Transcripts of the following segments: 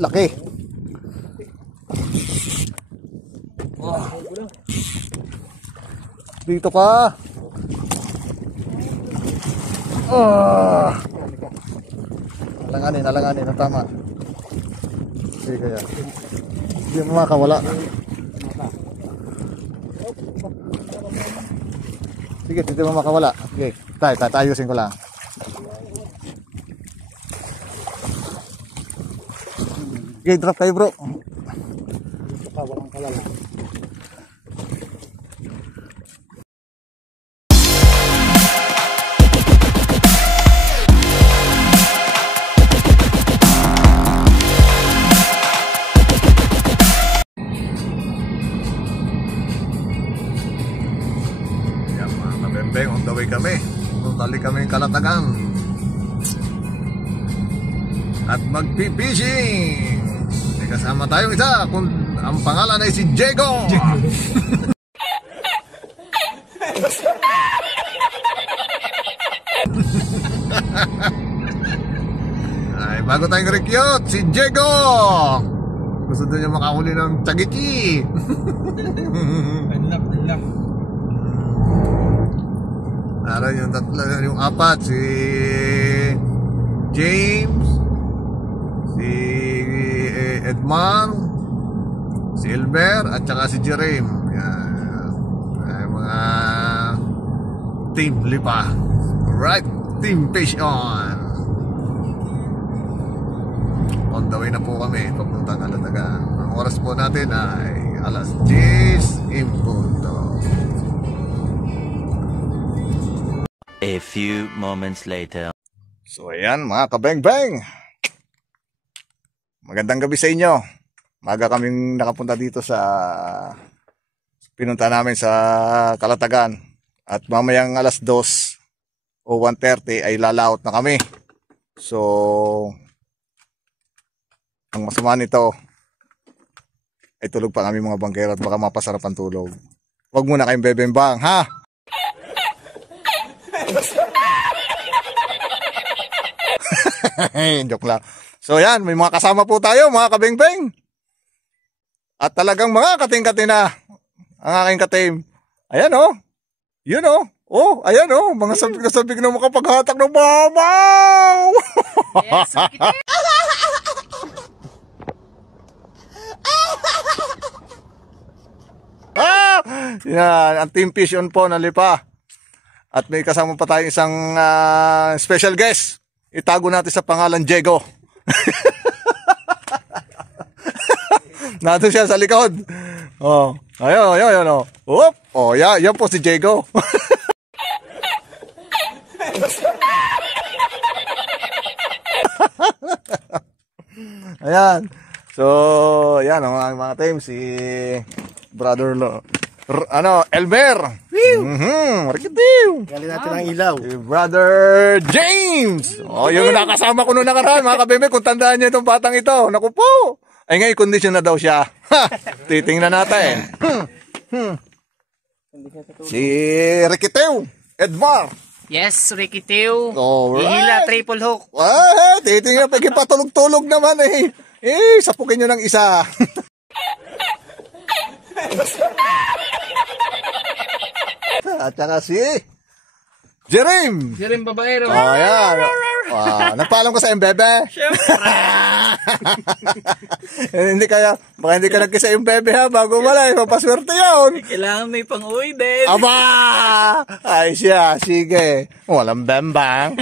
Laki. Oh. Dito ka. Oh. Alanganin na tama. Sige kaya. Hindi mo makawala. Sige, hindi mo makawala. Okay, ayusin ko lang. Okay, drop kayo bro. Walang kalala. Yan mga kabembeng, on the way kami. Totally kami Kalatagan. At magpipishing. May kasama tayong isa kung ang pangalan ay si Diego. Ay, bago tayong recute, si Diego. Gusto doon niya makahuli ng tsagiti. Unlock. Naroon yung tatlo, yung apat, si James, si Edmar, si Elmer, at saka si Jerome. Yan. Ay, mga Team Lipa. Right, Team Fish On. On the way na po kami papuntang Kalatagan. Ang oras po natin ay alas 10 in punto. A few moments later. So ayan mga kabeng-beng, magandang gabi sa inyo. Maga kaming nakapunta dito sa pinunta namin sa Kalatagan. At mamayang alas 2 o 1:30 ay lalaot na kami. So ang masama nito ay tulog pa kami mga bangkero at baka mapasarap ang tulog. Huwag muna kayong bebembang, ha? Joke lang. So yan, may mga kasama po tayo mga kabeng-beng. At talagang mga kating-kating na ang aking katim. Ayan oh. Yun oh. Oh, ayan oh. Mga sabik na sabik na makapaghatak ng babaw. Yes, okay. Yan, ang Team Fish On po na Lipa. At may kasama pa tayong isang special guest. Itago natin sa pangalan Diego. Nandun siya sa likod. Oh, ayun. Oh. Oop. Oh, yan po si Diego. Ayan. So, yan ang mga team, si Brother Elmer. Marikitiw. Gali natin ang ilaw. Si Brother James. Oh, yung nakasama ko noong nakaraan, mga kabebe, kung tandaan niyo itong batang ito. Naku po. Ay ngayon, kondisyon na daw siya. Titingnan natin. Si Rikitiw. Edmar. Yes, Ricky Teo. Alright. Ihila, triple hook. Titingnan, pagkipatulog-tulog naman eh. Sapukin nyo ng isa. At saka si Jerem. Jerem babaero. Oh, yan. Nagpaalam ko sa bebe. Hindi kaya, baka hindi ka nagkisa yung bebe ha, bago malay, papaswerte yun. Kailangan may pang-uwi din. Aba! Ay siya, sige. Walang bembang.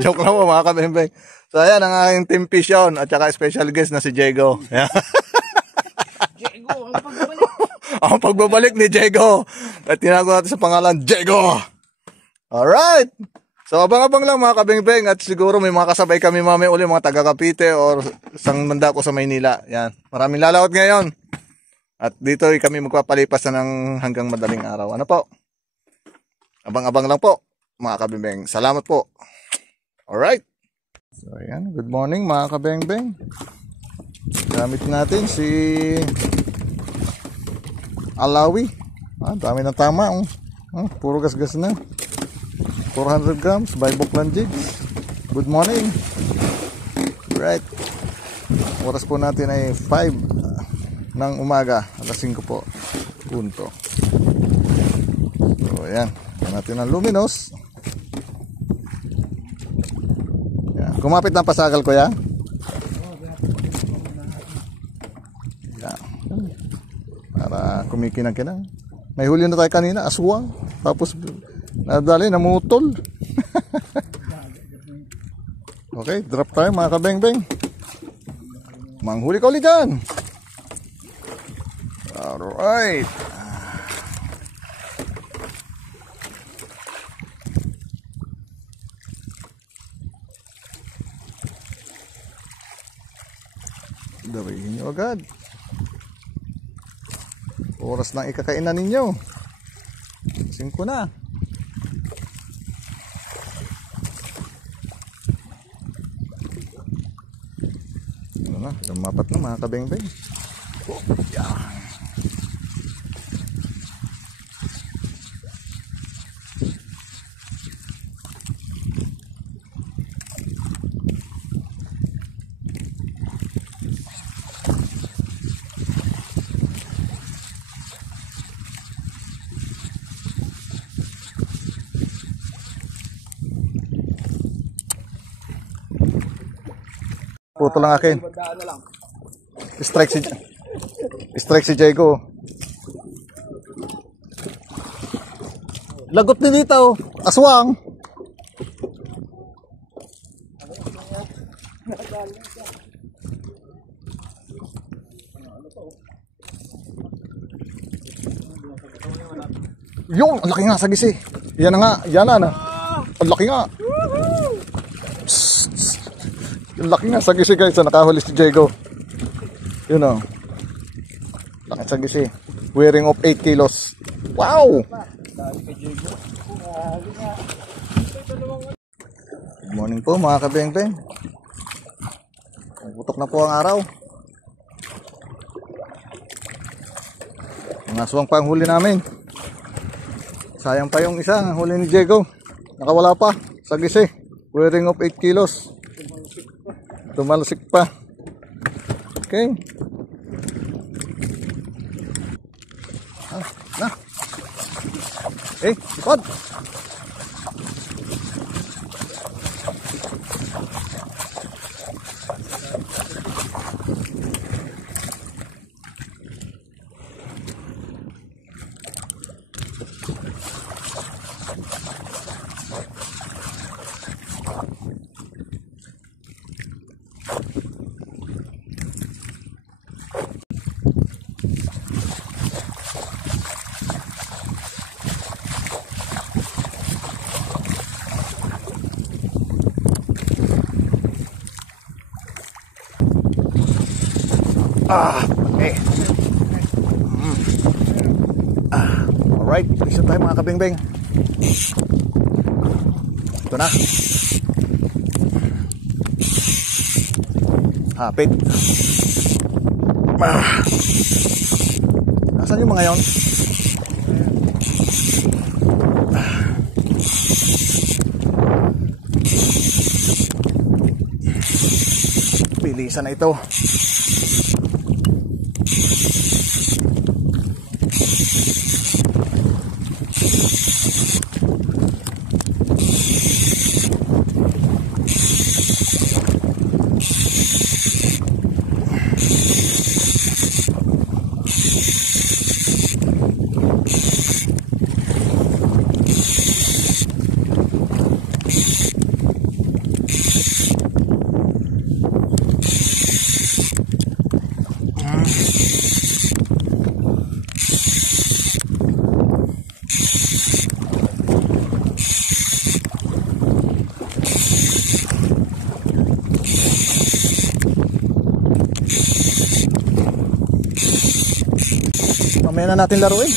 Joke lang po mga kabembeng. So ayan ang aking Team Fish On at saka special guest na si Diego. Diego, ang pagbabalik. Ang pagbabalik ni Diego. At tinago natin sa pangalan Diego. Alright. So abang-abang lang mga kabembeng at siguro may mga kasabay kami mamaya uli mga taga Cavite or isang manda ko sa Maynila. Yan. Maraming lalawat ngayon. At dito kami magpapalipas na ng hanggang madaling araw. Ano po? Abang-abang lang po mga kabembeng. Salamat po. Alright. So ayan, good morning mga kabembeng. Gamit natin si Alawi. Dami na tama. Puro gas-gas na. 400 grams by Buklan Jigs. Good morning. Right. Oras po natin ay 5 ng umaga. Alas 5 po. Punto. So, ayan. Ayan natin ang luminous. Ayan. Kumapit na pasagal ko yan. Ayan. Para kumikinang-kinang. May huli na tayo kanina. Aswang. Tapos nadali, namutol. Okay, drop tayo mga kabeng-beng. Manghuli ka ulit dyan. Alright. Dawihin nyo agad. Oras ng ikakainan ninyo. 5 na. Ano na, lumapat na mga kabeng-beng. Oh, yeah. Puto lang akin. Strike si Jago. Lagot ni dito. Aswang. Yung, ang laki nga sa gisi. Yan na nga, yan na. Ang laki nga. Yung laki nga sa gisi guys, nakahuli si Jago. Yun o. Laki sa gisi. Wearing of 8 kilos. Wow! Good morning po mga kabeng-beng. Putok na po ang araw. Mga aswang pa ang huli namin. Sayang pa yung isa, ang huli ni Jago. Nakawala pa sa gisi. Wearing of 8 kilos. Tumalsik pa. Okay. Na. Ikot. Okay. Alright, isa tayo mga kabeng-beng. Ito na. Hapit. Nasaan yung mga yon? Bilisan na ito. Mamaya na natin laruin.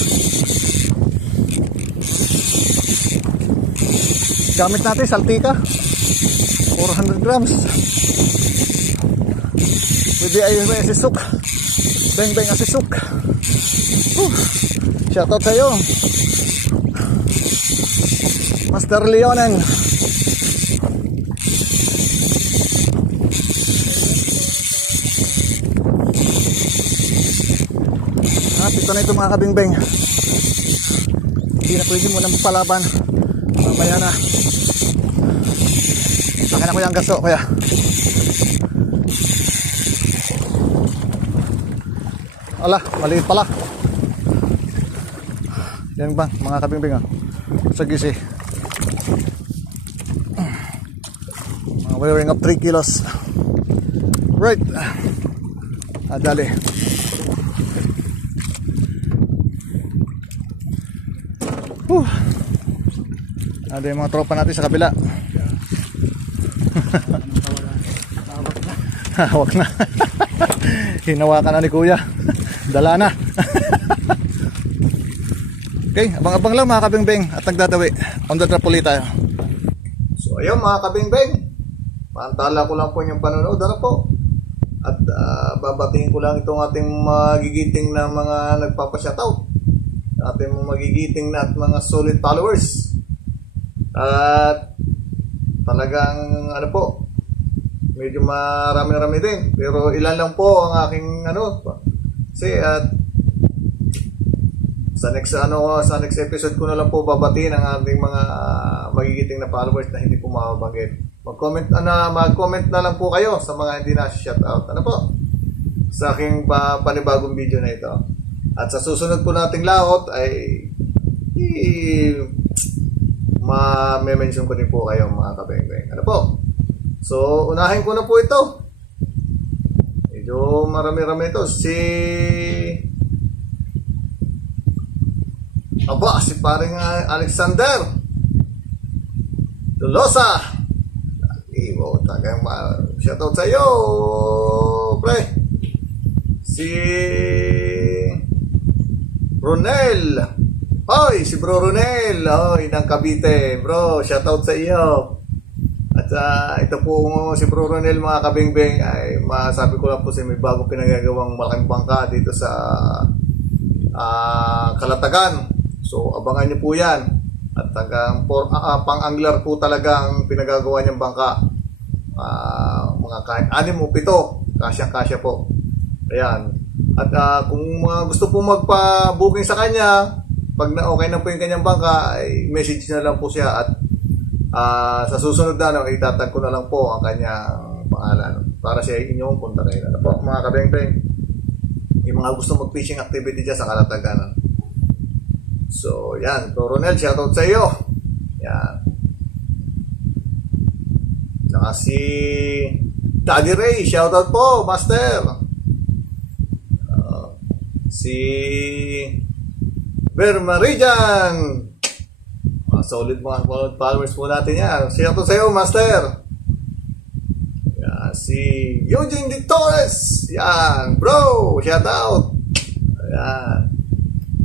Gamit natin saltika 400 grams. Pwede ay asisuk. Beng-beng asisuk. Shoutout sa'yo. Master Leonen. Ito na ito mga kabingbing. Hindi na pwede mo na magpalaban. Mamaya na. Akin na ko yung gaso kaya. Ala, maliit pala. Yan bang mga kabingbing ah. Sa gisi. Wearing up 3 kilos. Right. Dali. Ada yung mga tropa natin sa kabila. Hawak na. Hinawakan na ni kuya. Dala na. Okay, abang-abang lang mga kabingbing at nagdadawi. On the trap ulit tayo. So ayun mga kabingbing, pantala ko lang po yung panonood. Ano po? At babatiin ko lang itong ating magigiting na mga nagpapashoutout, ating magigiting na at mga solid followers. At talagang ano po, medyo marami-rami din, pero ilan lang po ang aking ano kasi at sa next episode ko na lang po babatiin ang ating mga magigiting na followers na hindi po mababanggit. Mag-comment na lang po kayo sa mga hindi na shoutout. Ano po? Sa aking panibagong video na ito. At sa susunod po nating laot ay ma-mention ko din po kayo mga kabeng-beng. Ano po? So, unahin ko na po ito. Medyo marami-rami ito. Si paring Alexander Tolosa. Iwo, tagang shoutout sa iyo, pre. Si Ronel. Hoy, si Bro Ronel. Hoy, ng Cavite. Bro, shoutout sa iyo. At ito po si Bro Ronel mga kabingbing ay masabi ko lang po sa may bago pinagagawang malaking bangka dito sa Kalatagan. So, abangan niyo po yan. At pang-angler po talaga ang pinagagawa niyang bangka. Mga kahit 6 o 7, kasyang-kasya po. Ayan. At kung gusto po magpa-booking sa kanya, pag okay na po yung kanyang bangka, ay message na lang po siya. At sa susunod na, itatag ko na lang po ang kanyang pangalan para siya inyong kontakin. Ano po, mga kabeng-beng? Yung mga gusto mag-fishing activity dyan sa Kalatagan. So, yan. Ronel, shoutout sa iyo. Yan. Saka si Daddy Ray, shoutout po, Master. Si Vermarijan. Solid mga followers po natin yan. Shoutout sa iyo, Master. Yan. Si Eugene De Torres. Yan. Bro, shoutout. Yan.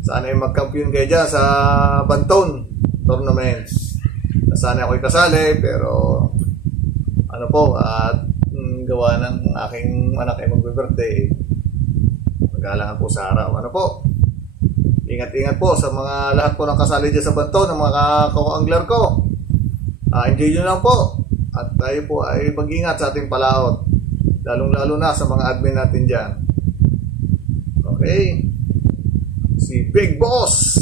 Sana yung mag-campion kayo dyan sa Banton tournaments. Sana ako'y kasali, pero ano po, at gawa ng aking anak ay mag-birthday. Magalangan po sa araw. Ano po? Ingat-ingat po sa mga lahat po ng kasali dyan sa Banton, ng mga ka-angler ko. Enjoy nyo lang po. At tayo po ay mag-ingat sa ating palaot. Lalong-lalo na sa mga admin natin dyan. Okay? Si Big Boss.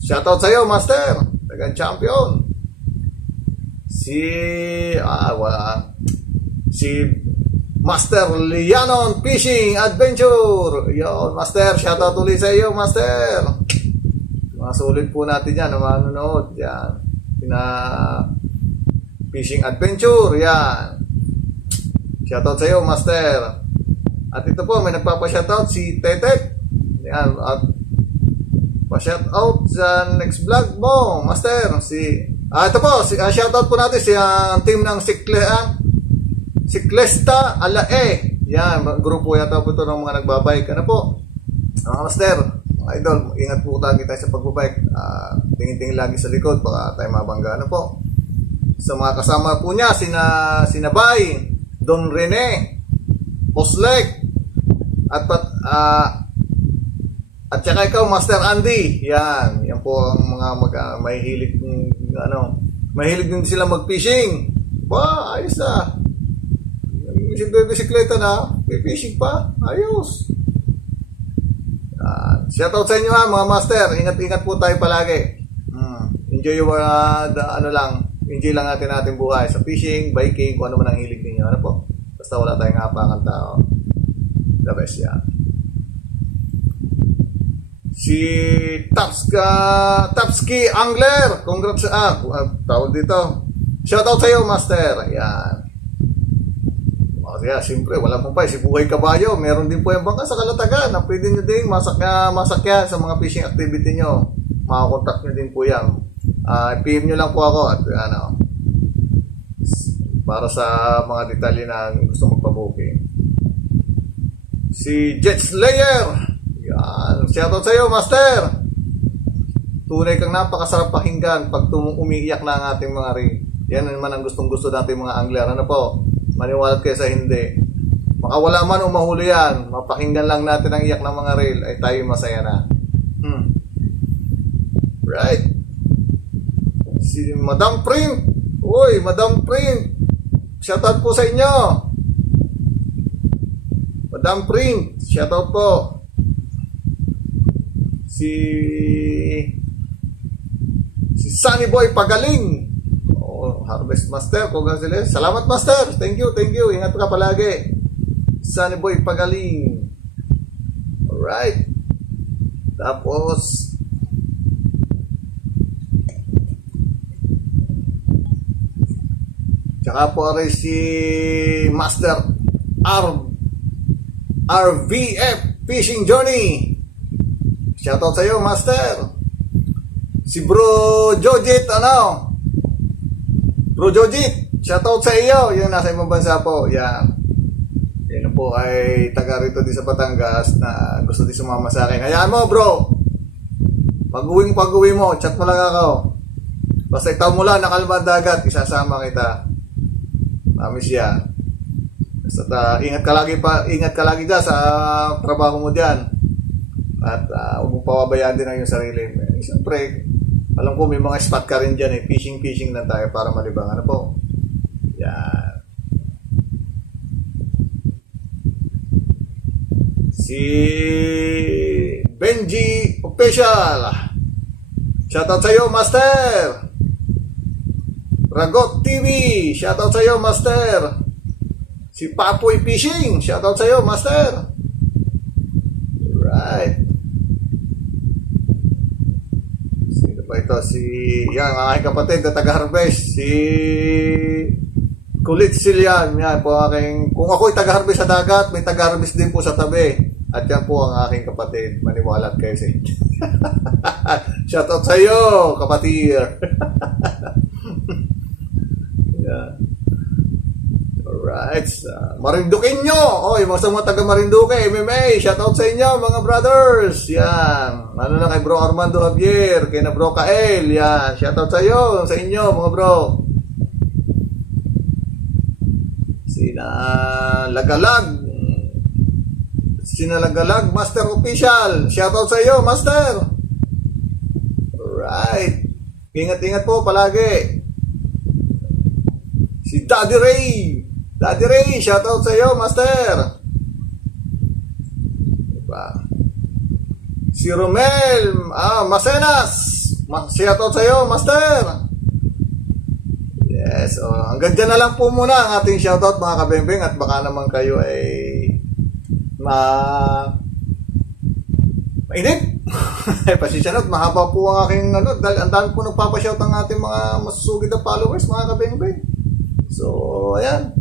Shoutout sa iyo, Master. Tagang champion. Si Master Lianon Fishing Adventure. Yo, Master, shoutout ulit sa iyo, Master. Mga sulit po natin yan, manonood yan. Fishing Adventure, yan. Shoutout sa iyo, Master. At ito po, may nagpapa-shoutout si Tetek. Yan, at pa-shoutout sa next vlog mo, Master. Ito po, shoutout po natin si team ng Siklesta Alae. Yan, grupo yata po ito ng mga nagbabike. Ano po? Mga Master, mga idol, ingat po tayo sa pagbabike. Tingin-tingin lagi sa likod, baka tayo mabangga. Ano po? Sa mga kasama po niya, sina Bay, Don Rene, Poslek, at At saka ikaw, Master Andy. Yan. Yan po ang mga mahihilig mahilig din sila mag-fishing. Ba, ayos na. Bisikleta na. Fishing pa. Ayos. Shoutout sa inyo ha, mga master. Ingat-ingat po tayo palagi. Enjoy yung enjoy lang natin buhay sa fishing, biking, kung ano man ang hilig ninyo. Ano po? Basta wala tayong hapakan tao. The best yan. Si Tapski Angler. Congrats tawag dito. Shoutout sa iyo, master. Ayan. Kaya siyempre, wala pong pa. Si Buhay Kabayo, meron din po yung bangka sa Kalatagan na pwede nyo din masakya sa mga fishing activity nyo. Makakontakt nyo din po yan. PM nyo lang po ako at para sa mga detalye na gusto magpa-booking. Si Jet Slayer. Yan. Shoutout sa iyo, master. Tunay kang napakasarap pakinggan pag umiiyak na ang ating mga ring. Yan naman ang gustong-gusto natin mga angler. Ano po? Maniwalat kayo sa hindi. Makawala man o mahuli yan, mapakinggan lang natin ang iyak ng mga reel, ay tayo masaya na. Right? Si Madam Print. Uy, Madam Print. Shoutout po sa inyo. Madam Print. Shoutout po. Si Sunny Boy Pagaling. Harvest Master, congratulations. Salamat, Master. Thank you. Ingat ka palagi. Sunny Boy Pagaling. Alright. Tapos tsaka po rin si Master RVF Fishing Journey. Shoutout sa iyo, Master. Si Bro Jojit, Bro Jojit, shoutout sa iyo. Yan, nasa ibang bansa po. Yan. Yan po ay taga rito din sa Batangas na gusto din sumama sa akin. Hayaan mo, bro. Pag-uwi mo, chat mo lang ako. Basta itaw mo lang, nakalma dagat, isasama kita. Mamis yan. Basta ingat ka lagi dyan sa trabaho mo dyan. At huwag mo pawabayaan din ang iyong sarili. Siyempre, alam ko may mga spot ka rin dyan fishing lang tayo para malibang. Ano po? Yan. Si Benji Official. Shoutout sa iyo, Master. Ragot TV. Shoutout sa iyo, Master. Si Papoy Fishing. Shoutout sa iyo, Master. Right. Ito si yan ang aking kapatid na taga-harvest, si Kulit Silian. Yan po aking, kung ako'y taga-harvest sa dagat, may taga-harvest din po sa tabi. At yan po ang aking kapatid. Maniwalat kayo sa inyo. Shoutout sa iyo, kapatid. Yeah. Alright. Marinduqueño. Yung mga taga-Marinduque, MMA. Shoutout sa inyo, mga brothers. Yan. Ano na kay Bro Armando Javier, kay na Bro Kael. Yan. Shoutout sa iyo, sa inyo, mga bro. Sina Lagalag, Master Official. Shoutout sa iyo, Master. Alright. Ingat-ingat po palagi. Si Daddy Ray, shoutout sa iyo, Master. Diba? Si Romel Macenas, shoutout sa iyo, Master. Yes, hanggang dyan na lang po muna ang ating shoutout, mga kabembeng. At baka naman kayo ay mainit. Pasensya na, mahaba po ang aking dahil ang dami po nagpapashout ang ating mga masusugid na followers, mga kabembeng. So, ayan.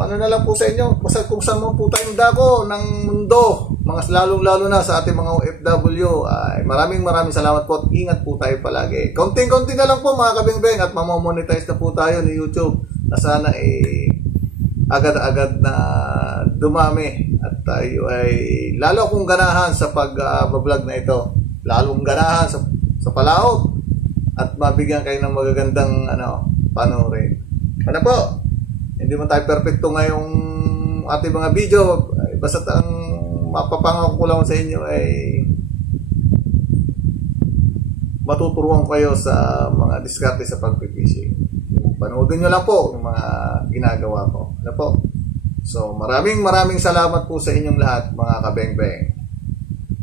Ano na lang po sa inyo, basta kung saan mo po tayong dako ng mundo, mga lalong-lalo na sa ating mga OFW, ay maraming salamat po at ingat po tayo palagi. Konting-konti na lang po, mga kabingbeng, at mamamonetize na po tayo ni YouTube na sana agad-agad na dumami at tayo ay lalo akong ganahan sa pag-vlog na ito, lalong ganahan sa palaot at mabigyan kayo ng magagandang panoorin. Ano po? Hindi man tayo perfecto ngayong ating mga video, basta ang mapapangako ko lang sa inyo ay matuturuan kayo sa mga diskarte sa pagpipishing. Panoodin nyo lang po yung mga ginagawa ko. Ano po? So, maraming salamat po sa inyong lahat, mga kabeng-beng.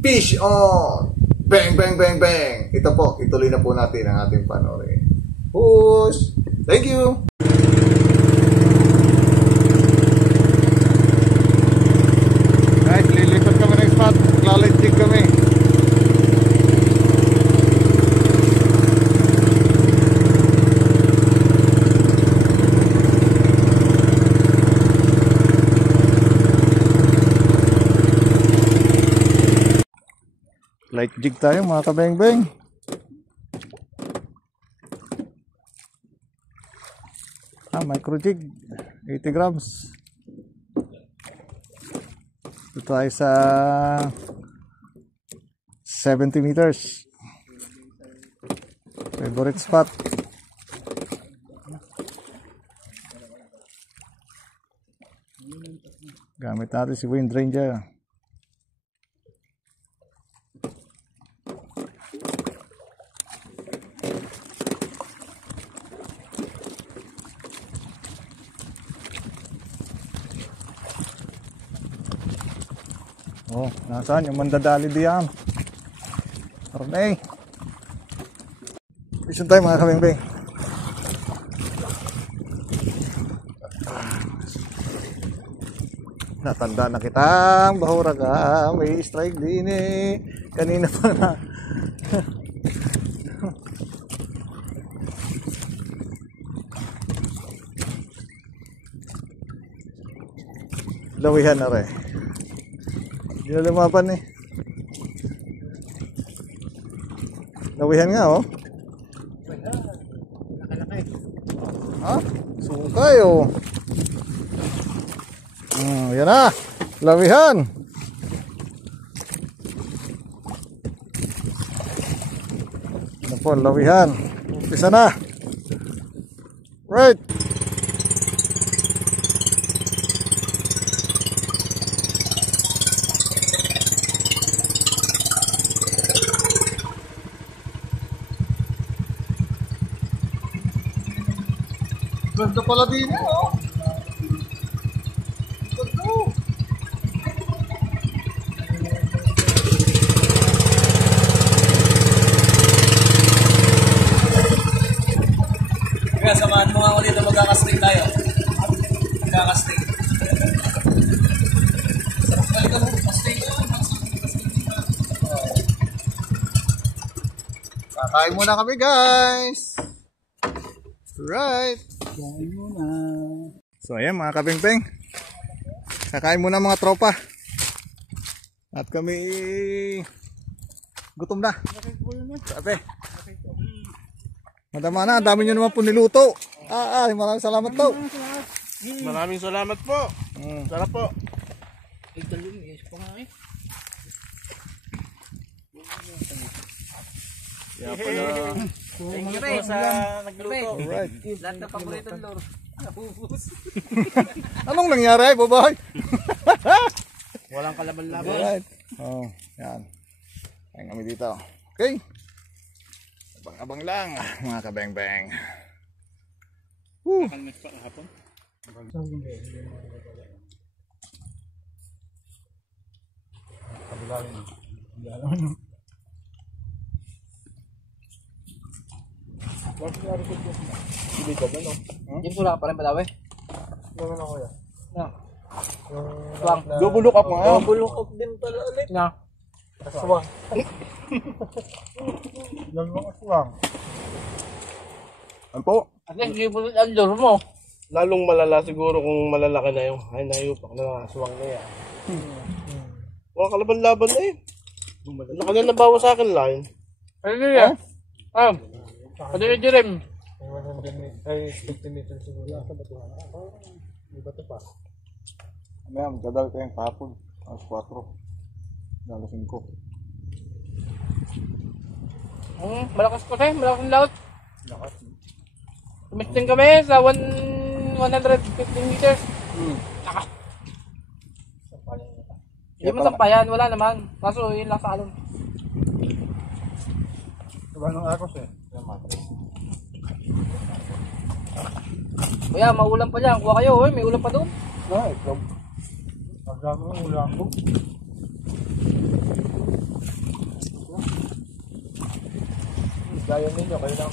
Fish on! Bang, bang, bang, bang! Ito po, ituloy na po natin ang ating panoorin. Push! Thank you! Guys, lilipat kami ng spot. Maglalantig kami. Light jig tayo mga kabeng-beng. Micro jig 80 grams. Ito tayo sa 70 meters. Favorite spot. Gamit natin si Wind Ranger. Oh, nasaan yung mandadali diyan? Arnay. Mission time mga kabeng-beng. Natanda na kitang bahura ka. May strike din eh. Kanina pa na. Lawihan na rin. Hindi na lumapan eh. Lawihan nga oh. Ha? Sukay oh. Yan na. Lawihan. Ano po, lawihan. Umpisa na. Right. Ganda pala din oh. Ganda. Kaya samahan mo nga ulit na magkakasting tayo. Magkakasting. Balikan mo, kasting. Kakain muna kami guys. Right. Kakain muna. So ayan mga kabeng-beng. Kakain muna mga tropa. At kami gutom na. Sabi. Madama na, dami nyo naman po niluto. Maraming salamat po. Maraming salamat po. Sarap po. Kaya pala. Thank you po sa nagluto. Alright. Lahat na paboritong lord. Anong nangyari, babae? Walang kalaban-laban. Alright. Oh, yan. Kain kami dito. Okay. Abang-abang lang, mga kabeng-beng. Nakalmit pa kahapon. Yung pula pa rin pala, we. Gawin ako yan. Swang. Double look up nga. Double look up din pala ulit. Na. Aswang. Dalawang aswang. Ano po? At least yung pula ang lure mo. Lalong malala siguro kung malalaki na yung nayupak na mga aswang na yan. Mga kalaban-laban na eh. Laki na nabawa sa akin line. Ano yan? Ano yung Jerem? Ay, 50 meters siguro. Iba to pa. Mamaya, magdadal ko yung kahapon. Alas 4. Alas 5. Malakas kasi, malakas laut. Tumisting kami sa 150 meters. Hindi mo sampayan, wala naman. Kaso yun lang sa alon. Diba nung akos eh? Kuya, maulam pa dyan. Kuha kayo, may ulam pa doon. Na, ikaw. Pagdami ng ulam ko. Gaya ninyo, kayo lang.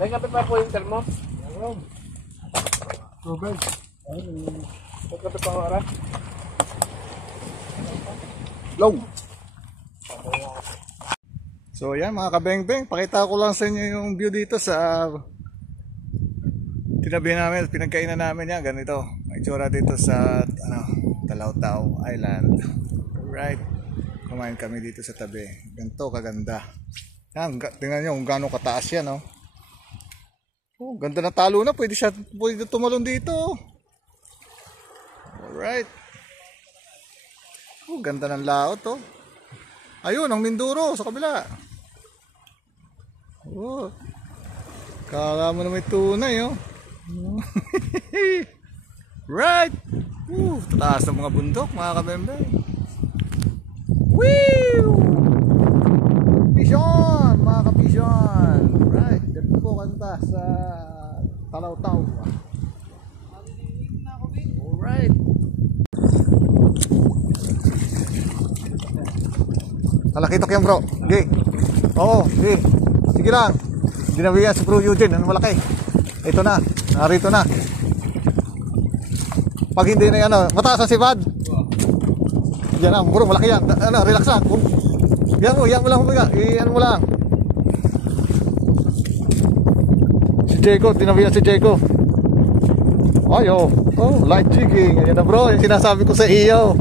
May kape pa po yung termo. Tubig. May kape pang oras. Low. So yan mga kabeng-beng, pakita ko lang sa inyo yung view dito sa tinabi namin, pinagkainan namin yan, ganito. May tsura dito sa Talaw-Taw Island. Right. Kumain kami dito sa tabi. Ganito kaganda. Yan, tingnan nyo kung gaano kataas yan, oh. Oh, ganda na talo na, pwede tumalon dito. Alright. Oh, ganda ng laot, oh. Ayun, ang Mindoro sa kabila. Oh. Kala mo na may tunay, oh. Right. Tataas ng mga bundok, mga kabembe. Woo! Pison, mga kapison. Right, dito po kanta sa Talaw-Taw. Alright. Talakitok yan bro. Okay. Oo, okay. Sige lang. Dinawigan si Bro Eugene. Ano malaki? Ito na. Narito na. Pag hindi na yan, mataas ang sipad. Yan na, bro. Malaki yan. Relax na. Yan mo lang. Yan mo lang. Si Jacob. Dinawigan si Jacob. Ay, oh. Oh, light jigging. Ayan na bro. Yung sinasabi ko sa iyo.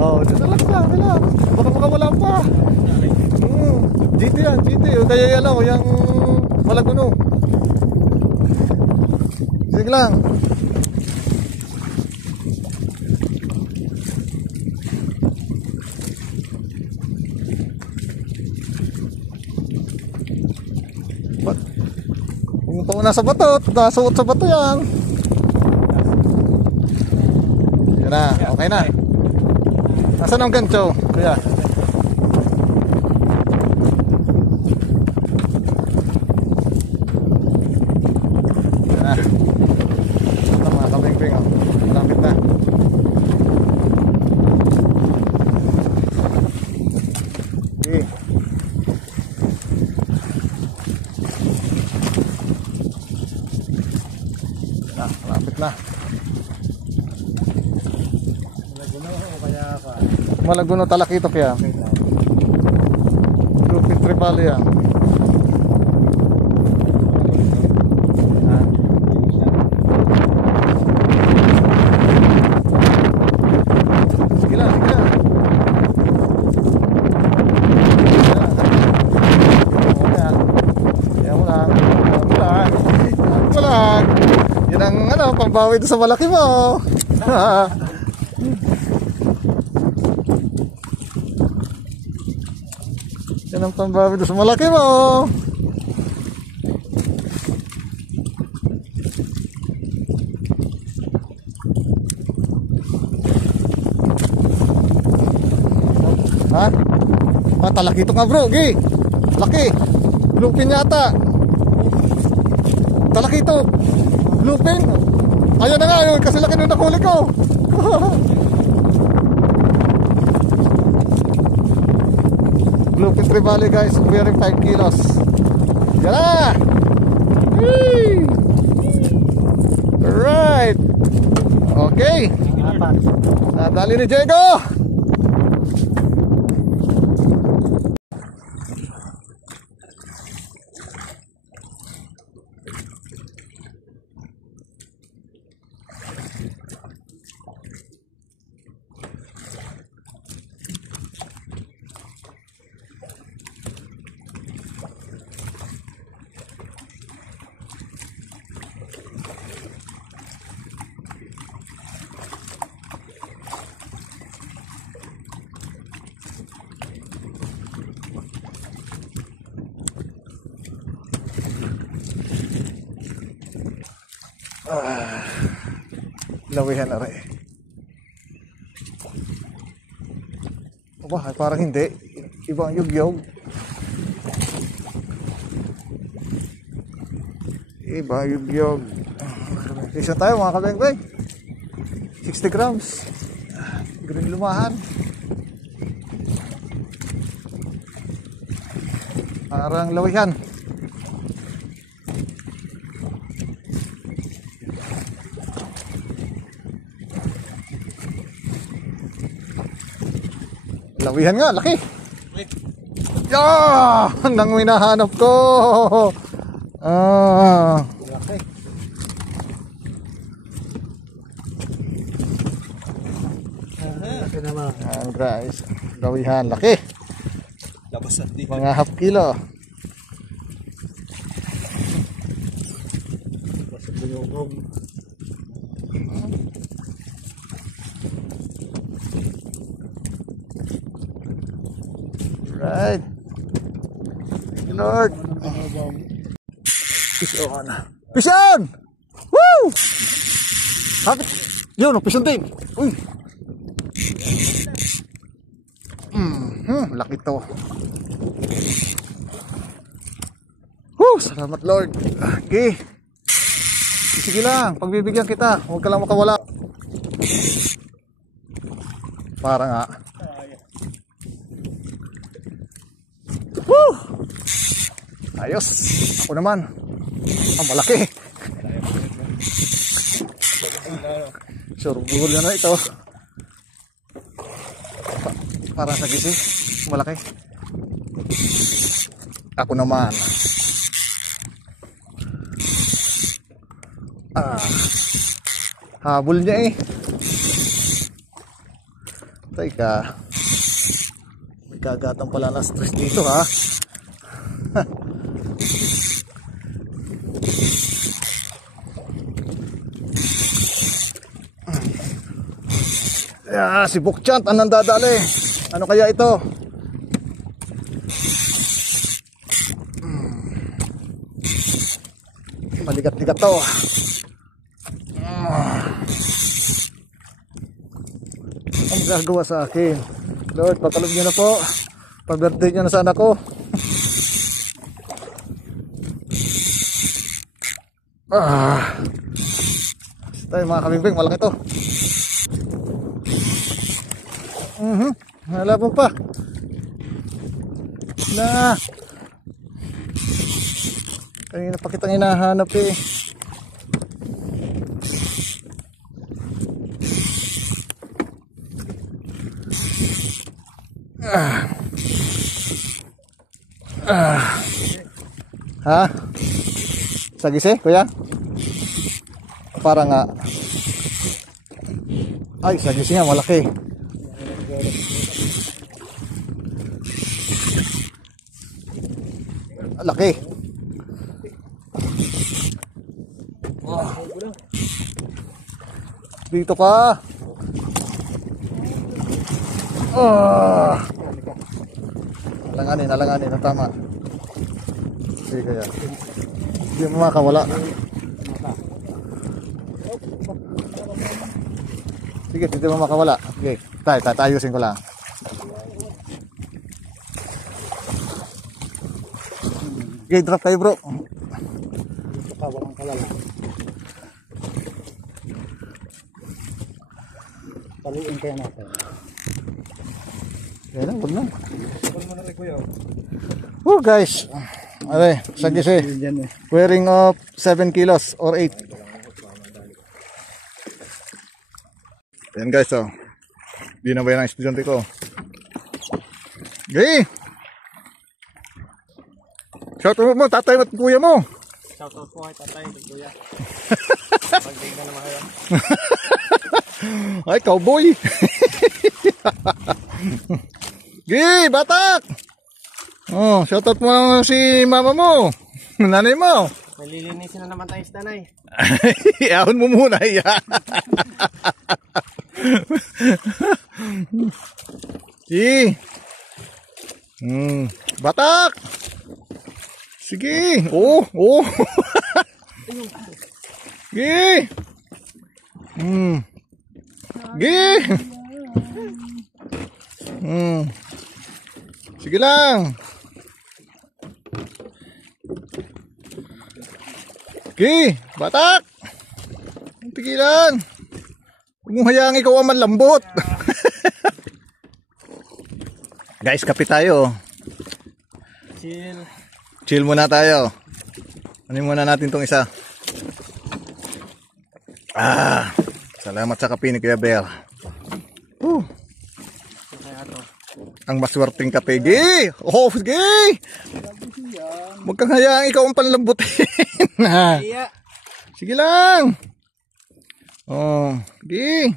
Oh, relax lang. Baka wala pa. GT yan, GT. Kaya yan lang, yung Malaguno. Sige lang. Pumunta mo na sa bato, nasuot sa bato yan. Yan na, okay na. Nasaan ang gancho? Kuya. Yan na. Ito mga kabing-bing, oh. Lapit na. Okay. Yan na, lapit na. Malaguno Talakitok yan. Lupit Tribal yan. Sige lang. Yan mo lang. Yan ang pangbawi doon sa malaki mo. Yan ang pambawi doon sa malaki mo. Ha? Talakitok nga bro, gi. Laki. Lupin yata. Talakitok. Lupin. Ayun na nga yun, kasi laki nung nakuli ko. Bluefin Tree Valley guys, wearing 5 kilos. Yan na! Alright. Okay. Nadali ni Diego. Lawihan na rin. Ay, parang hindi. Ibang yugyog. Ibang yugyog. Isa tayo mga kabeng-beng. 60 grams. Green lumahan. Parang lawihan. Lawihan nga, laki. Yeah! Nang hinahanap ko. Laki. Laki naman. Ayan guys, lawihan, laki. Labas at di. Mga half kilo. Right. Thank you, Lord. Fish on. Fish on! Woo! Bakit? Yun, fish on din. Uy. Laki to. Woo! Salamat, Lord. Okay. Sige lang, pagbibigyan kita. Huwag ka lang makawala. Para nga. Woo! Ayos. Ako naman. Ang malaki. Sure, buhol na ito. Parang sa gisi. Malaki. Ako naman. Habol niya eh. Teka. May kagatang pala na stress dito ha. Si Bukchant ang nandadali. Ano kaya ito? Maligat-ligat to. Ang gagawa sa akin. Lord, pagkalog niyo na po. Pa-birthday niyo na sa anak ko. Tayo mga kabingbing, malaki to. Halabang pa. Na. Kanina pa kitang hinahanap eh. Ha? Sagise, kuya? Para nga. Ay, sagise nga, malaki. Laki. Dito ka. Alanganin, ang tama. Sige kaya. Hindi mo makawala. Sige, hindi mo makawala. Okay, ayusin ko lang. Okay, drop kayo bro. Dito ka, walang kalala. Paluin kaya natin. Kaya lang, huwag na. Oh guys. Okay, sagise. Wearing of 7 kilos or 8. Ayan guys, oh. Di na ba yan ang estudyante ko? Okay. Shoutout mo, tatay at kuya mo. Shoutout po kay tatay at kuya. Pagdating na naman kayo. Ay, cowboy. Gi, batak. Oh, shoutout mo lang si mama mo. Nanay mo. Malilinisin na naman tayo sa tanay. Ahon mo muna, iya. Gi. Batak. Sige. Oh. Gi. Gi. Sige lang. Okay, batak. Tigilan. Huwag mong hayaang ikaw ang manlambot. Guys, kape tayo. Chill. Chill muna tayo. Ano muna natin tong isa. Salamat sa kape ni Kuya Bear. Ang maswerteng kape. Gi! Oh, gi! Huwag kang hayaang ikaw ang panlambutin. Iya. Sige lang. Oh, gi.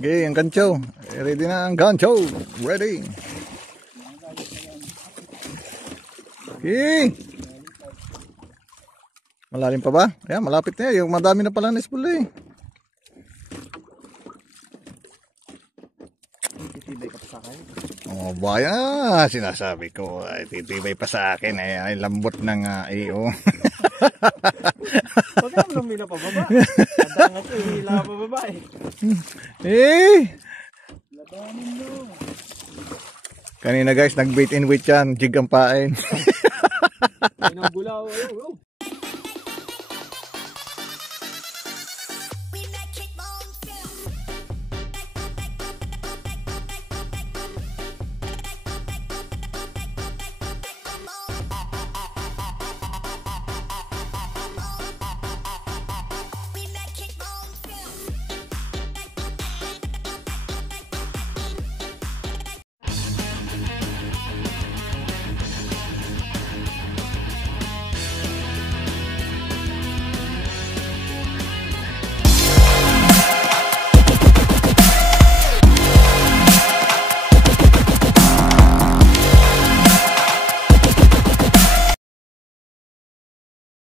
Gi, ang gancho. Ready na ang gancho. Ready. Gi. Malalim pa ba? Ayan, malapit na yan. Yung madami na pala na spool eh. Titibay ka pa sa akin. Oh, baya, sinasabi ko, ay, titibay pa sa akin, ay lambot ng iyo. Huwag ka naman lumila pa baba. Kadangat ko, hila pa baba eh. Labanin mo. Kanina guys, nag-bait and wait yan, jig ang pain. Inang bulaw.